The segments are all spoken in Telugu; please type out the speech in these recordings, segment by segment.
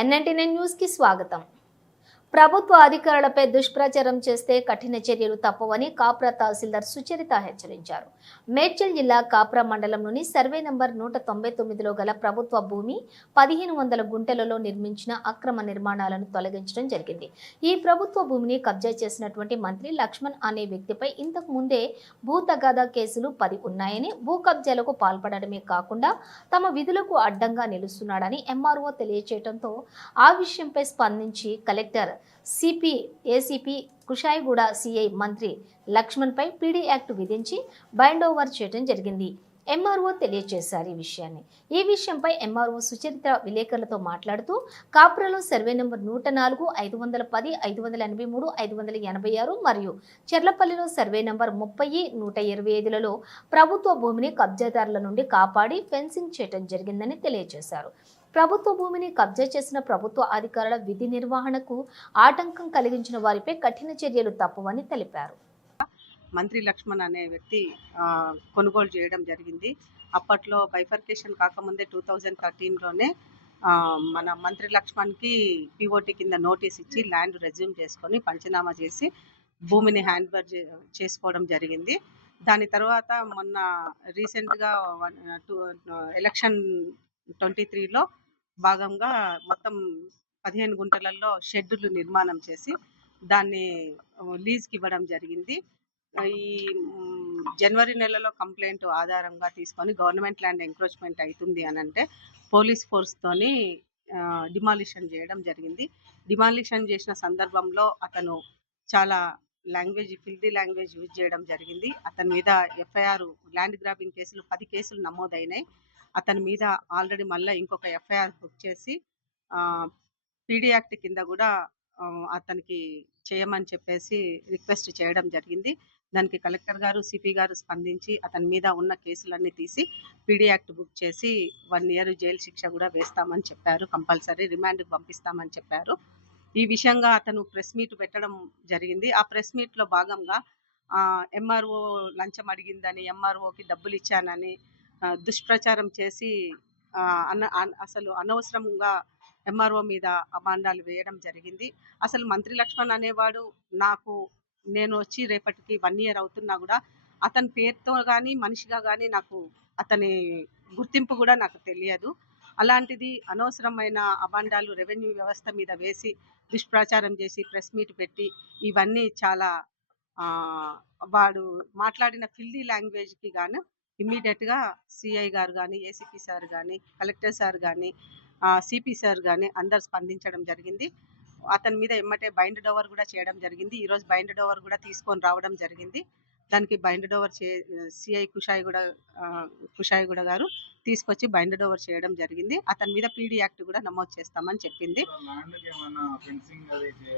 ఎన్ఎన్టీ న్యూస్కి స్వాగతం. ప్రభుత్వ అధికారులపై దుష్ప్రచారం చేస్తే కఠిన చర్యలు తప్పవని కాప్రా తహసీల్దార్ సుచరిత హెచ్చరించారు. మేడ్చల్ జిల్లా కాప్రా మండలంలోని సర్వే నంబర్ నూట తొంభై తొమ్మిదిలో గల ప్రభుత్వ భూమి పదిహేను వందల గుంటలలో నిర్మించిన అక్రమ నిర్మాణాలను తొలగించడం జరిగింది. ఈ ప్రభుత్వ భూమిని కబ్జా చేసినటువంటి మంత్రి లక్ష్మణ్ అనే వ్యక్తిపై ఇంతకు ముందే భూ తగాదా కేసులు పది ఉన్నాయని భూ కబ్జాలకు పాల్పడమే కాకుండా తమ విధులకు అడ్డంగా నిలుస్తున్నాడని ఎంఆర్ఓ తెలియచేయడంతో ఆ విషయంపై స్పందించి collector CP ACP Kushaiguda CI మంత్రి లక్ష్మణ్పై పీడీ యాక్ట్ విధించి బైండ్ ఓవర్ చేయడం జరిగింది. ఎంఆర్ఓ తెలియజేశారు ఈ విషయాన్ని. ఈ విషయంపై ఎంఆర్ఓ సుచరిత విలేకరులతో మాట్లాడుతూ కాపురలో సర్వే నెంబర్ నూట నాలుగు ఐదు వందల పది ఐదు వందల ఎనభై మూడు ఐదు వందల ఎనభై ఆరు మరియు చెర్లపల్లిలో సర్వే నెంబర్ ముప్పై నూట ఇరవై ఐదులలో ప్రభుత్వ భూమిని కబ్జాదారుల నుండి కాపాడి ఫెన్సింగ్ చేయడం జరిగిందని తెలియజేశారు ప్రభుత్వ భూమిని కబ్జా చేసిన ప్రభుత్వ అధికారుల విధి నిర్వహణకు ఆటంకం కలిగించిన వారిపై కఠిన చర్యలు తప్పవని తెలిపారు. మంత్రి లక్ష్మణ్ అనే వ్యక్తి కొనుగోలు చేయడం జరిగింది. అప్పట్లో బైఫర్కేషన్ కాకముందే టూ థౌజండ్ థర్టీన్లోనే మన మంత్రి లక్ష్మణ్కి పిఓటి కింద నోటీస్ ఇచ్చి ల్యాండ్ రెజ్యూమ్ చేసుకొని పంచనామా చేసి భూమిని హ్యాండ్ఓవర్ చేసుకోవడం జరిగింది. దాని తర్వాత మొన్న రీసెంట్గా టూ ఎలక్షన్ ట్వంటీ త్రీలో భాగంగా మొత్తం పదిహేను గుంటలలో షెడ్లు నిర్మాణం చేసి దాన్ని లీజ్కి ఇవ్వడం జరిగింది. ఈ జనవరి నెలలో కంప్లైంట్ ఆధారంగా తీసుకొని గవర్నమెంట్ ల్యాండ్ ఎంక్రోచ్మెంట్ అవుతుంది అని అంటే పోలీస్ ఫోర్స్తోని డిమాలిషన్ చేయడం జరిగింది. డిమాలిషన్ చేసిన సందర్భంలో అతను చాలా లాంగ్వేజ్ ఫిల్దీ లాంగ్వేజ్ యూజ్ చేయడం జరిగింది. అతని మీద ఎఫ్ఐఆర్ ల్యాండ్ గ్రాబింగ్ కేసులు పది కేసులు నమోదైనాయి. అతని మీద ఆల్రెడీ మళ్ళీ ఇంకొక ఎఫ్ఐఆర్ బుక్ చేసి పీడీ యాక్ట్ కింద కూడా అతనికి చేయమని చెప్పేసి రిక్వెస్ట్ చేయడం జరిగింది. దానికి కలెక్టర్ గారు సిపి గారు స్పందించి అతని మీద ఉన్న కేసులన్నీ తీసి పీడీ యాక్ట్ బుక్ చేసి వన్ ఇయర్ జైలు శిక్ష కూడా వేస్తామని చెప్పారు. కంపల్సరీ రిమాండ్కి పంపిస్తామని చెప్పారు. ఈ విషయంగా అతను ప్రెస్ మీట్ పెట్టడం జరిగింది. ఆ ప్రెస్ మీట్లో భాగంగా ఎంఆర్ఓ లంచం అడిగిందని ఎంఆర్ఓకి డబ్బులు ఇచ్చానని దుష్ప్రచారం చేసి అన అసలు అనవసరంగా ఎంఆర్ఓ మీద అభాండాలు వేయడం జరిగింది. అసలు మంత్రి లక్ష్మణ్ అనేవాడు నాకు నేను వచ్చి రేపటికి వన్ ఇయర్ అవుతున్నా కూడా అతని పేరుతో కానీ మనిషిగా కానీ నాకు అతని గుర్తింపు కూడా నాకు తెలియదు. అలాంటిది అనవసరమైన అభాండాలు రెవెన్యూ వ్యవస్థ మీద వేసి దుష్ప్రచారం చేసి ప్రెస్ మీట్ పెట్టి ఇవన్నీ చాలా వాడు మాట్లాడిన ఫిల్దీ లాంగ్వేజ్కి గాను ఇమ్మీడియట్గా సిఐ గారు కానీ ఏసీపీ సార్ కానీ కలెక్టర్ సార్ కానీ సిపి సార్ కానీ అందరు స్పందించడం జరిగింది. అతని మీద ఎమ్మటే బైండ్ డోవర్ కూడా చేయడం జరిగింది. ఈరోజు బైండ్ డోవర్ కూడా తీసుకొని రావడం జరిగింది. దానికి బైండ్ డోవర్ చే సిఐ కుషాయిగూడ ఆ, కుషాయిగూడ గారు తీసుకొచ్చి బైండ్ డోవర్ చేయడం జరిగింది. అతని మీద పీడీ యాక్ట్ కూడా నమోదు చేస్తామని చెప్పింది.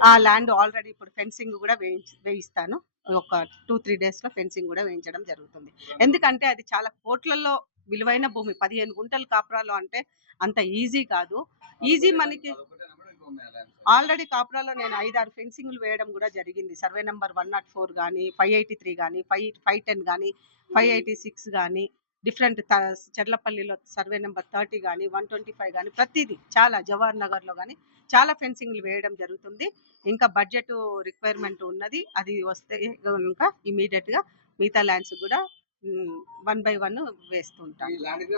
ఆ ల్యాండ్ ఆల్రెడీ ఇప్పుడు ఫెన్సింగ్ కూడా వేయించి వేయిస్తాను. ఒక టూ త్రీ డేస్లో ఫెన్సింగ్ కూడా వేయించడం జరుగుతుంది. ఎందుకంటే అది చాలా కోట్లలో విలువైన భూమి. పదిహేను గుంటలు కాపురాలు అంటే అంత ఈజీ కాదు. ఈజీ మనకి ఆల్రెడీ కాపురాలో నేను ఐదారు ఫెన్సింగ్లు వేయడం కూడా జరిగింది. Survey number one nought four కానీ ఫైవ్ ఎయిటీ త్రీ కానీ ఫైవ్ ఫైవ్ టెన్ కానీ ఫైవ్ ఎయిటీ సిక్స్ కానీ డిఫరెంట్ చెర్లపల్లిలో సర్వే నెంబర్ థర్టీ కానీ వన్ ట్వంటీ ఫైవ్ కానీ ప్రతిదీ చాలా జవహర్ నగర్లో కానీ చాలా ఫెన్సింగ్లు వేయడం జరుగుతుంది. ఇంకా బడ్జెట్ రిక్వైర్మెంట్ ఉన్నది. అది వస్తే కనుక ఇమీడియట్గా మిగతా ల్యాండ్స్ కూడా వన్ బై వన్ ల్యాండ్